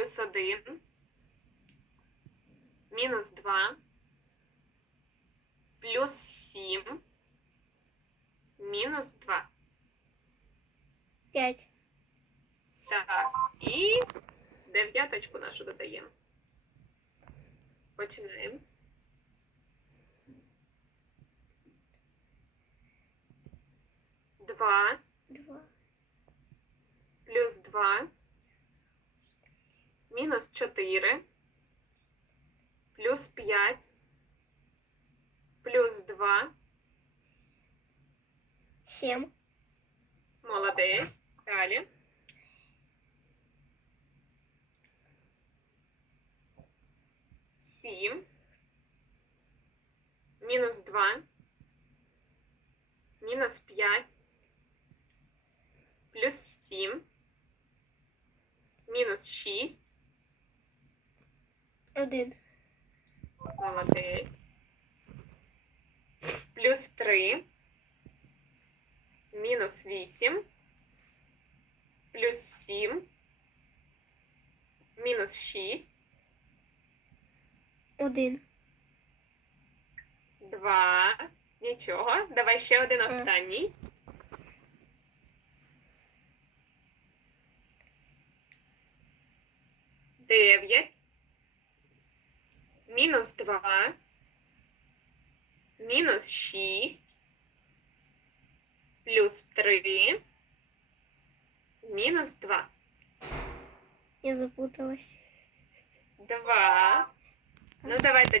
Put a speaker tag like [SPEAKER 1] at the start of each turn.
[SPEAKER 1] плюс 1, мінус 2, плюс 7, мінус 2.
[SPEAKER 2] П'ять.
[SPEAKER 1] Так, і дев'яточку нашу додаємо. Починаємо. Два
[SPEAKER 2] Два.
[SPEAKER 1] плюс два мінус чотири плюс п'ять плюс два.
[SPEAKER 2] Сім.
[SPEAKER 1] Молодець. Далі. Сім. Мінус два. Мінус п'ять. Плюс сім. Мінус шість.
[SPEAKER 2] Один.
[SPEAKER 1] Молодець. Плюс три. Мінус вісім. Плюс сім. Мінус шість.
[SPEAKER 2] Один.
[SPEAKER 1] Два. Нічого. Давай ще один
[SPEAKER 2] Е.
[SPEAKER 1] останній. Дев'ять. Мінус два. Мінус шість. Плюс три. Мінус два.
[SPEAKER 2] Я запуталась.
[SPEAKER 1] Два. Ну, давайте